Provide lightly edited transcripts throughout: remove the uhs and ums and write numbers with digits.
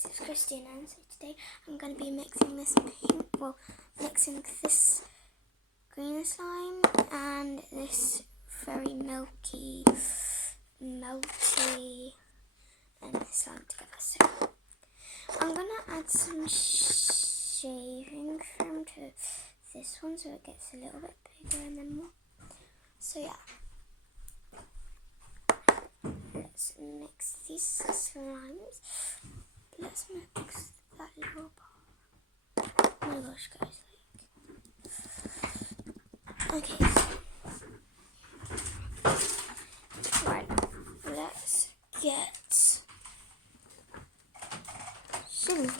guys, it's Christina, and so today I'm going to be mixing this mixing this green slime and this very melty and this slime together. So I'm going to add some shaving foam to this one so it gets a little bit bigger and then more. So yeah. Let's mix these slimes. Let's mix that little part. Oh my gosh, guys. Okay. Right. Let's get some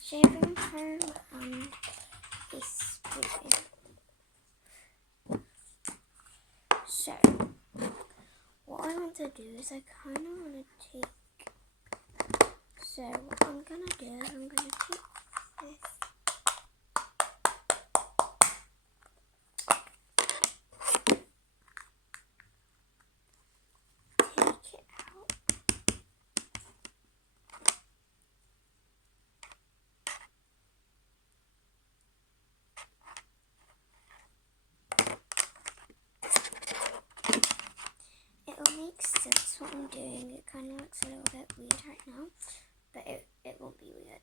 shaving foam and a spoon. So what I want to do is I kind of want to take, so what I'm going to do is I'm going to take this, take it out, it'll make sense what I'm doing. It kind of looks a little bit weird right now, but it won't be weird.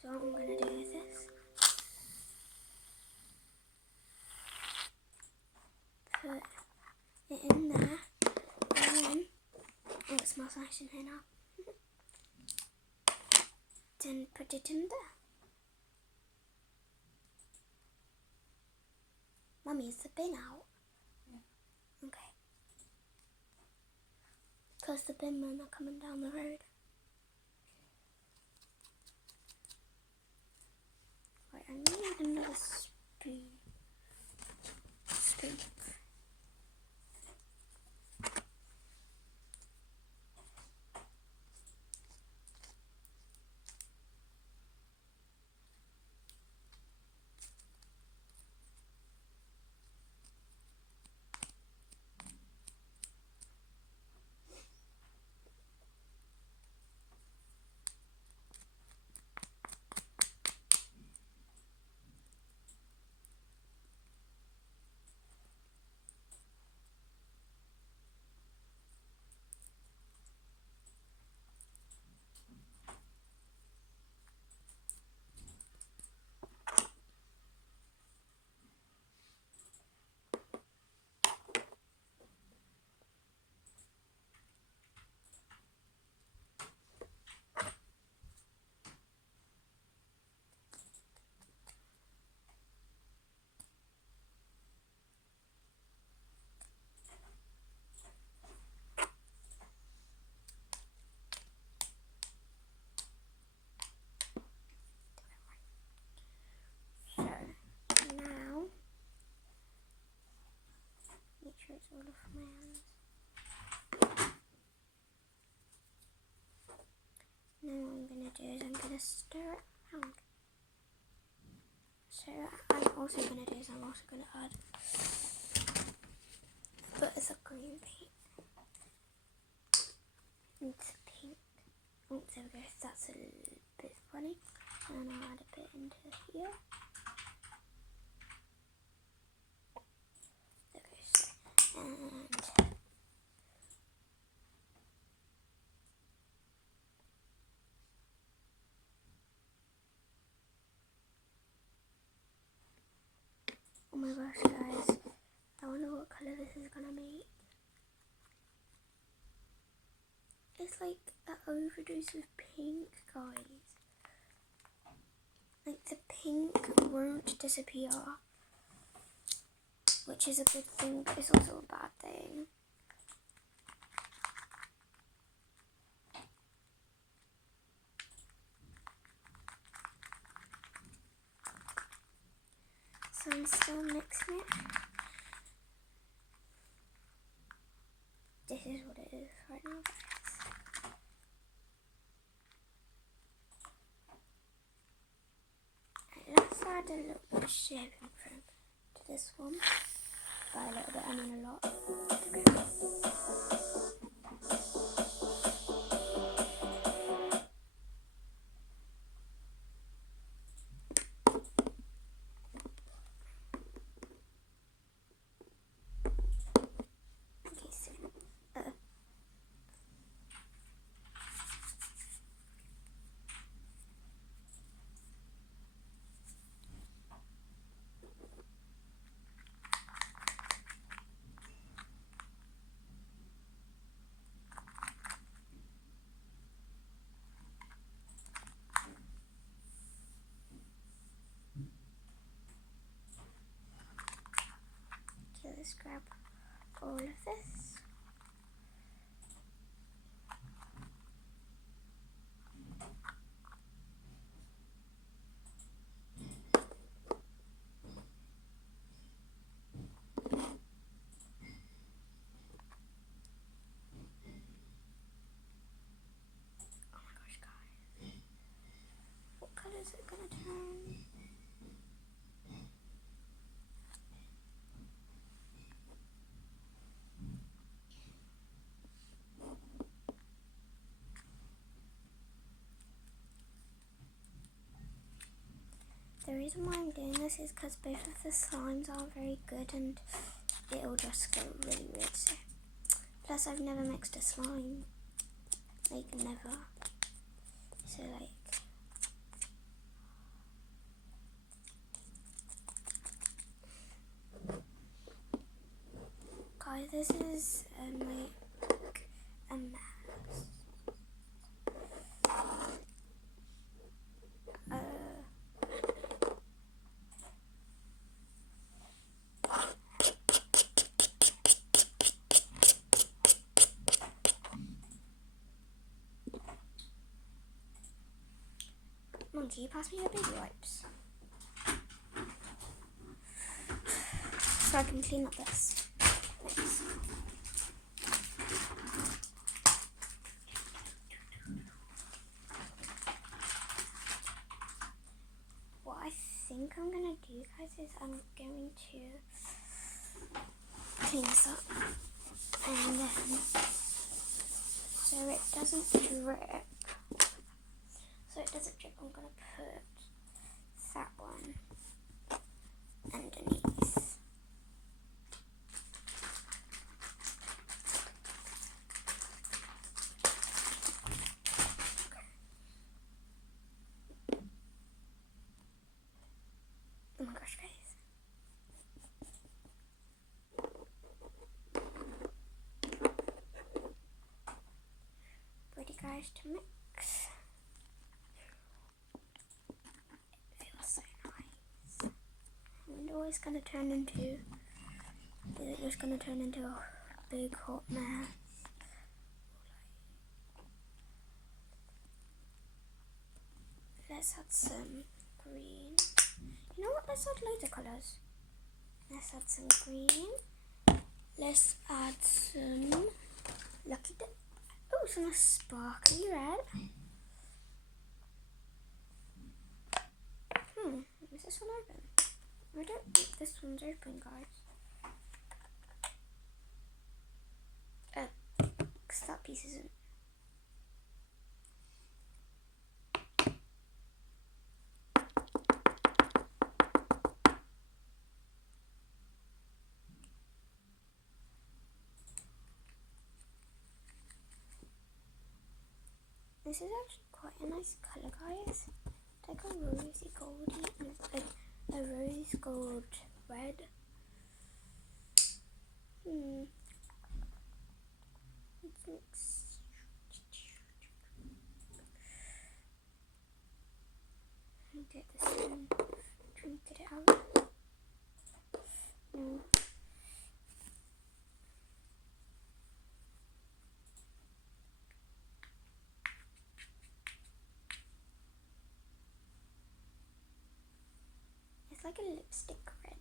So what I'm going to do is this. Put it in there, and then, oh, it smells nice in here now. Then put it in there. Mummy, is the bin out? Yeah. Okay. Because the bin men are coming down the road. Right, I need another spoon. Make sure it's all off my hands. Now what I'm going to do is I'm going to stir it around. So I'm also going to do is I'm also going to add a bit of the green paint. It's pink. Oh, there we go. That's a little bit funny. And I'll add a bit into here. And oh my gosh, guys, I wonder what colour this is gonna make. It's like an overdose of pink, guys. Like the pink won't disappear, which is a good thing, but it's also a bad thing. So I'm still mixing it. This is what it is right now, guys. add a little bit of shaving cream to this one. By a little bit, I mean a lot. Let's grab all of this. Oh my gosh, guys. What colour is it gonna turn? The reason why I'm doing this is because both of the slimes aren't very good and it'll just go really weird. So. Plus I've never mixed a slime. Like never. So like guys, this is like a mess. Monkey, pass me your baby wipes so I can clean up this. Thanks. What I think I'm gonna do, guys, is I'm going to clean this up and then so it doesn't drip. I'm gonna put that one underneath. Oh my gosh, guys. Ready, guys, to mix. It's gonna turn into a big hot mess. Let's add some green. You know what? Let's add loads of colours. Let's add some green. Let's add some lucky dip. Oh, some sparkly red. Is this one open? I don't think this one's open, guys. Because that piece isn't. This is actually quite a nice colour, guys. It's like a rosy goldy, a rose gold red. It looks. Let me get this in. Try and get it out. No. It's like a lipstick red.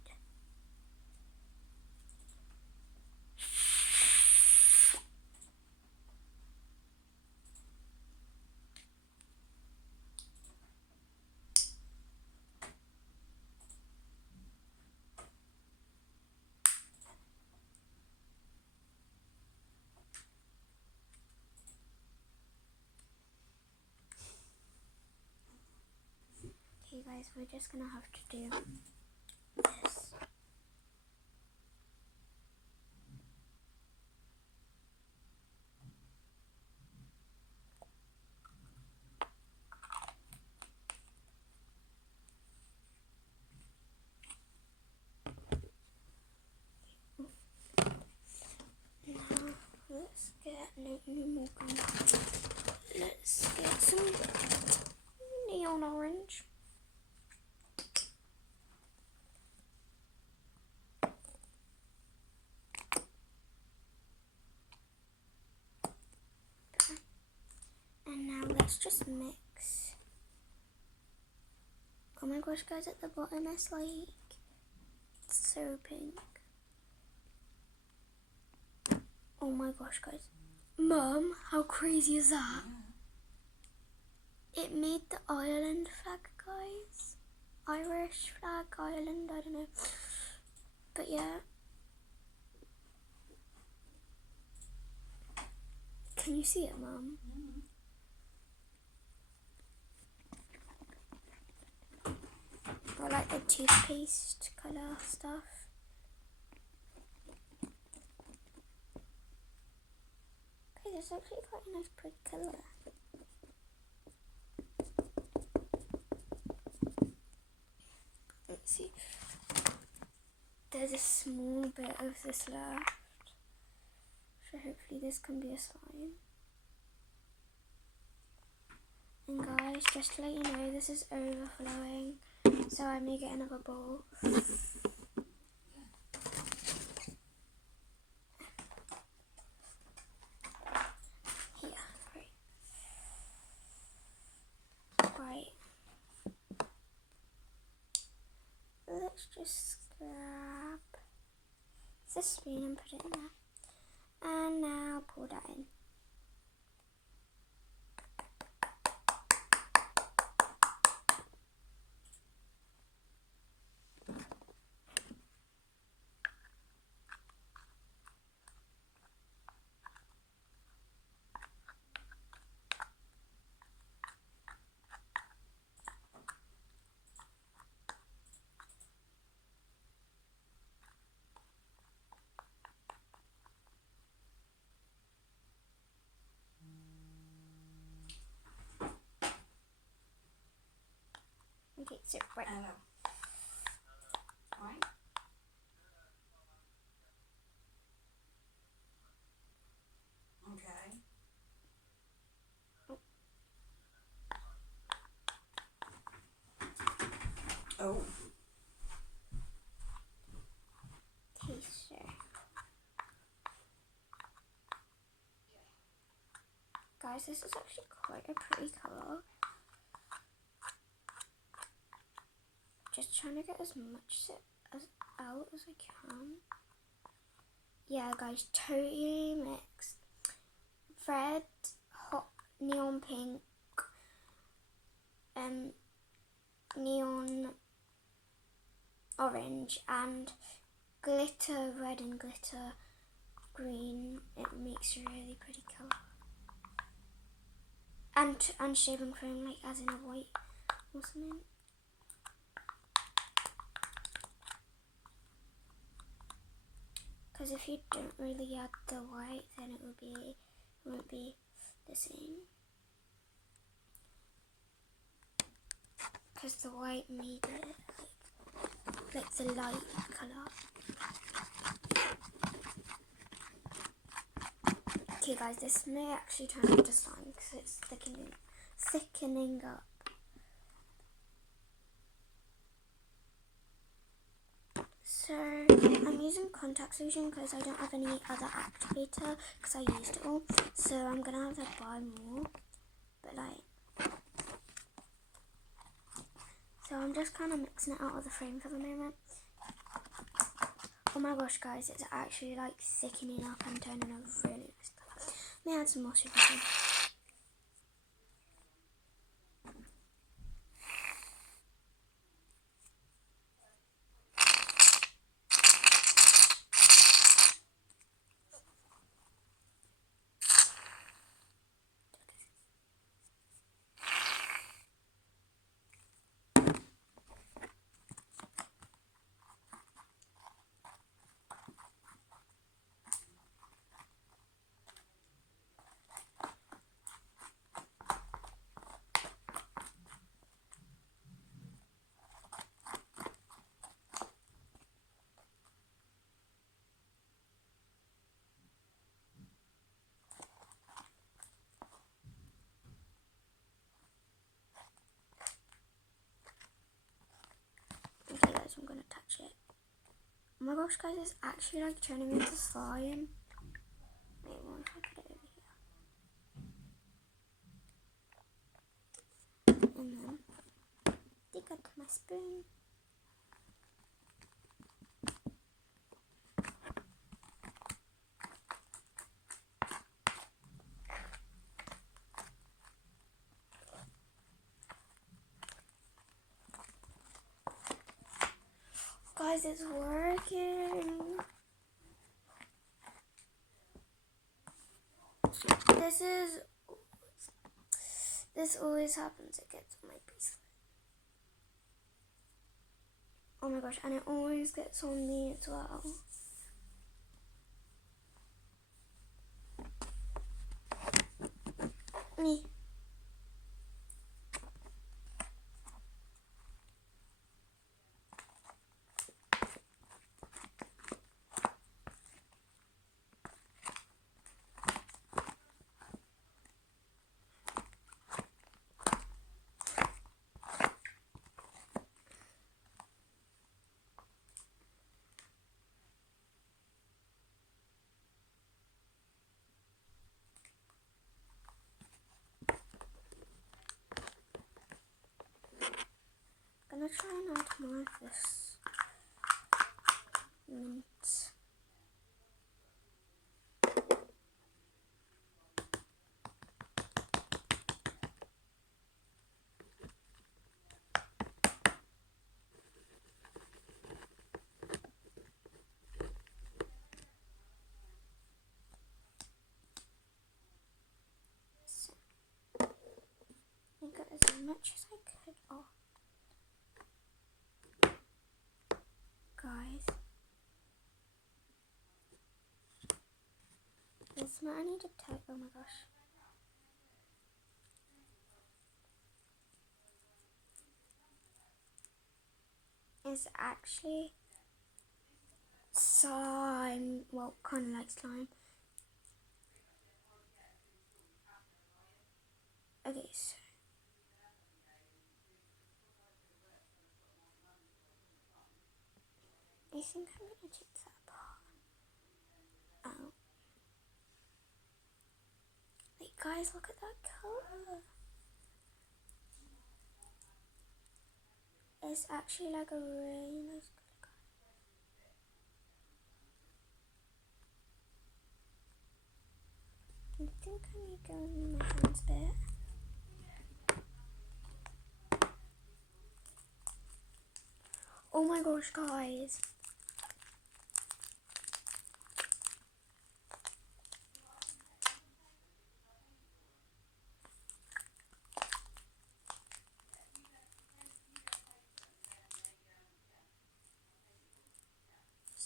guys, we're just gonna have to do this. Now let's get let's get some neon orange. And now let's just mix. Oh my gosh, guys, at the bottom it's like, it's so pink. Oh my gosh, guys. Mum, how crazy is that? It made the Ireland flag, guys. Irish flag, Ireland, I don't know. But yeah. Can you see it, Mum? Or like the toothpaste colour stuff. Okay, that's actually quite a nice pretty colour. Let's see. There's a small bit of this left. So hopefully this can be a slime. And guys, just to let you know, this is overflowing. So I may get another bowl. Let's just grab this spoon and put it in there. And now pour that in. Okay, so right. Right. Okay. Oh. Okay, so guys, this is actually quite a pretty colour. Just trying to get as much out as I can. Yeah, guys, totally mixed. Red, hot neon pink, neon orange, and glitter red and glitter green. It makes a really pretty colour. And shaving cream, like as in a white or something. Because if you don't really add the white, then it won't be the same. Because the white made it like the light colour. Okay guys, this may actually turn into slime because it's thickening up. So I'm using contact solution because I don't have any other activator because I used it all. So I'm gonna have to buy more. But like, so I'm just kind of mixing it out of the frame for the moment. Oh my gosh, guys, it's actually like thickening up and turning a really nice colour. May I add some more sugar? Oh my gosh, guys, it's actually like turning into slime. Wait, what if I put it over here? And then dig up my spoon. Guys, it's working. This always happens. It gets on my bracelet. Oh my gosh, and it always gets on me as well. Me. I'm gonna try and add more of this mint. So, I got as much as I could. Oh, guys. This might I need to type. Oh my gosh. It's actually slime. Well, kind of like slime. Okay, so I think I'm gonna take that part out. Like, guys, look at that color. It's actually like a really nice color. I think I need to go in my hands a bit. Oh my gosh, guys.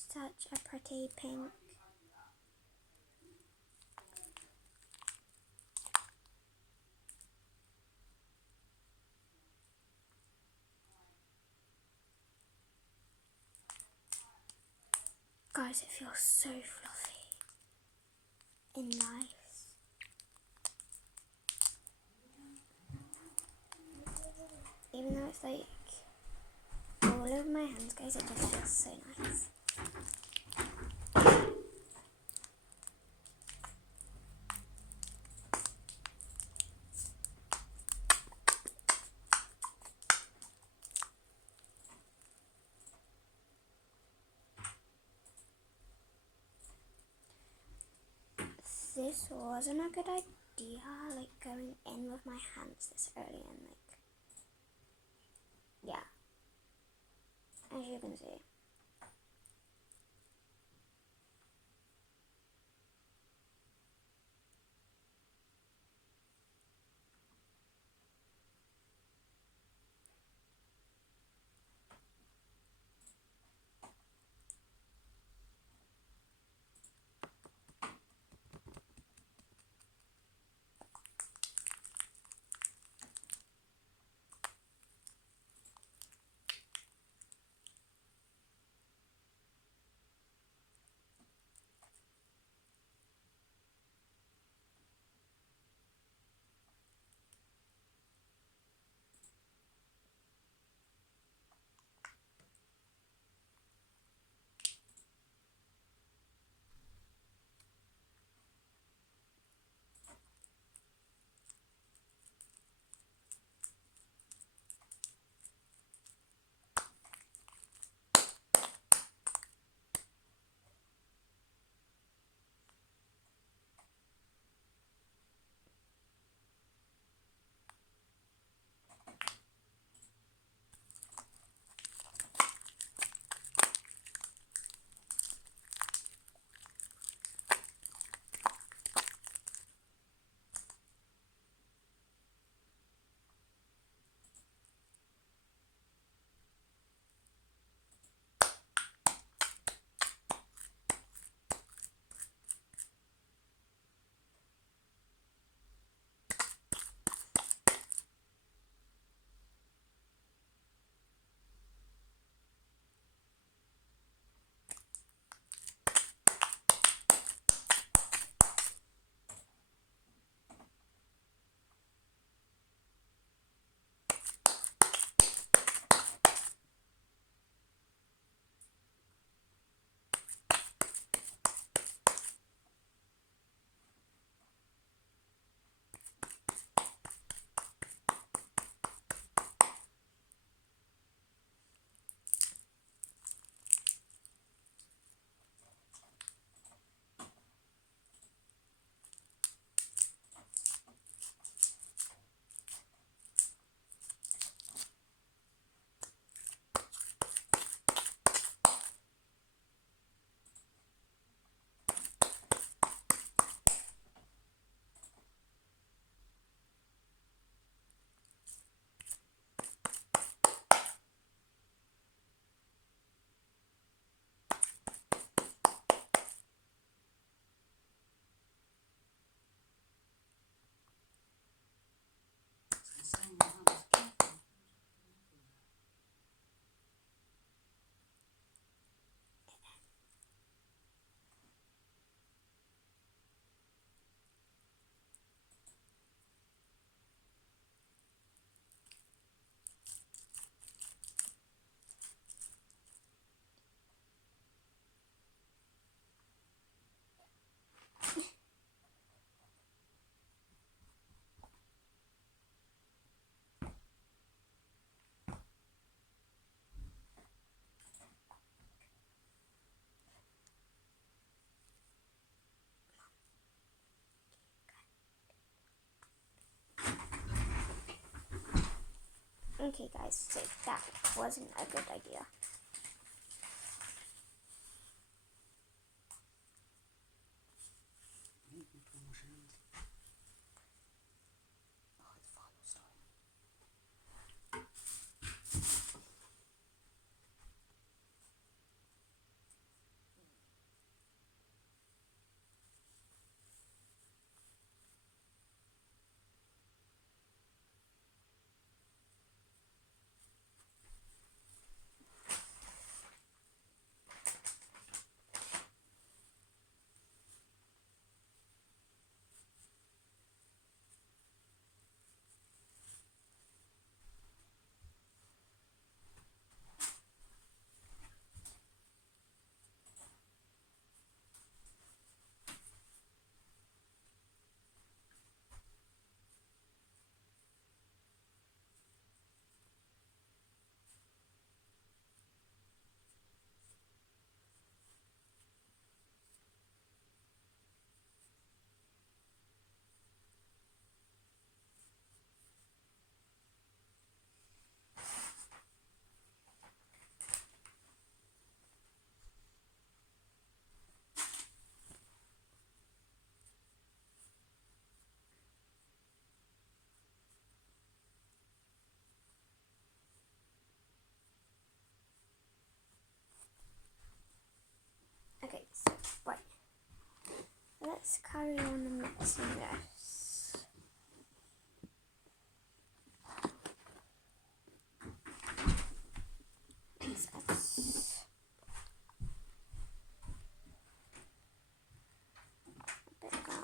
Such a pretty pink. Guys, it feels so fluffy and nice. Even though it's like all over my hands, guys, it just feels so nice. This wasn't a good idea, like going in with my hands this early and like, yeah, as you can see. Okay guys, so that wasn't a good idea. Okay, so right. Let's carry on and mixing this. Let's add a bit of that.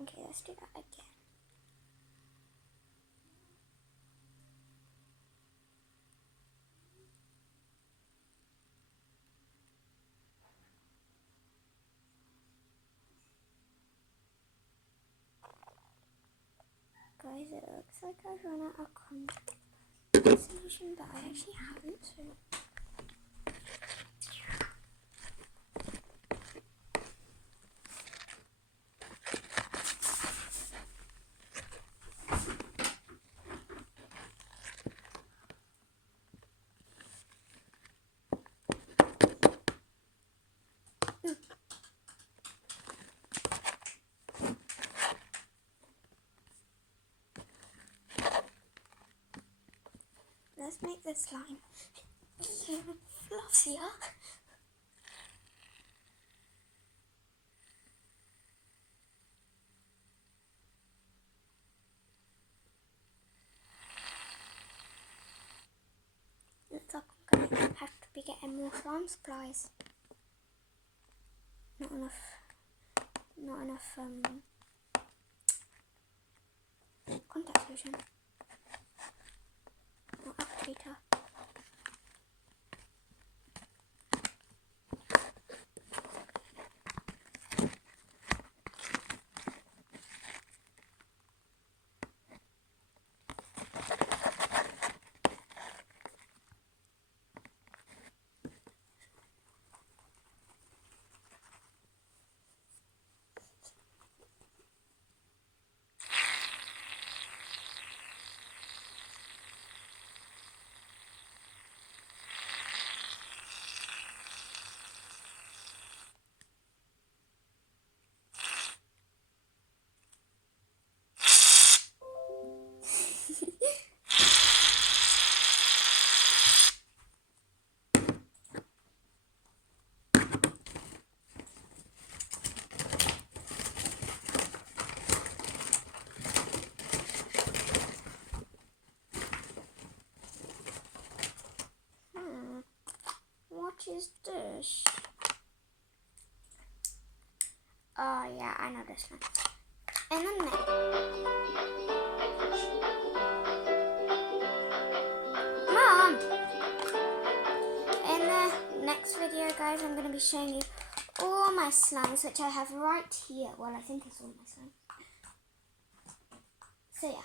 Okay, let's do that again. Guys, it looks like I've run out of solution, but I actually haven't, so... Let's make this slime even fluffier. Looks like I'm gonna have to be getting more slime supplies. Not enough contact solution. Or activator. What is this? Oh yeah, I know this one. And then Mom! In the next video guys, I'm going to be showing you all my slimes, which I have right here. Well, I think it's all my slimes. So yeah.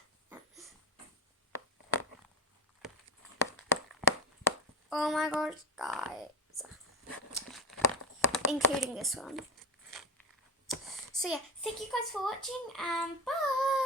Oh my god, guys. Including this one. So yeah, thank you guys for watching and bye!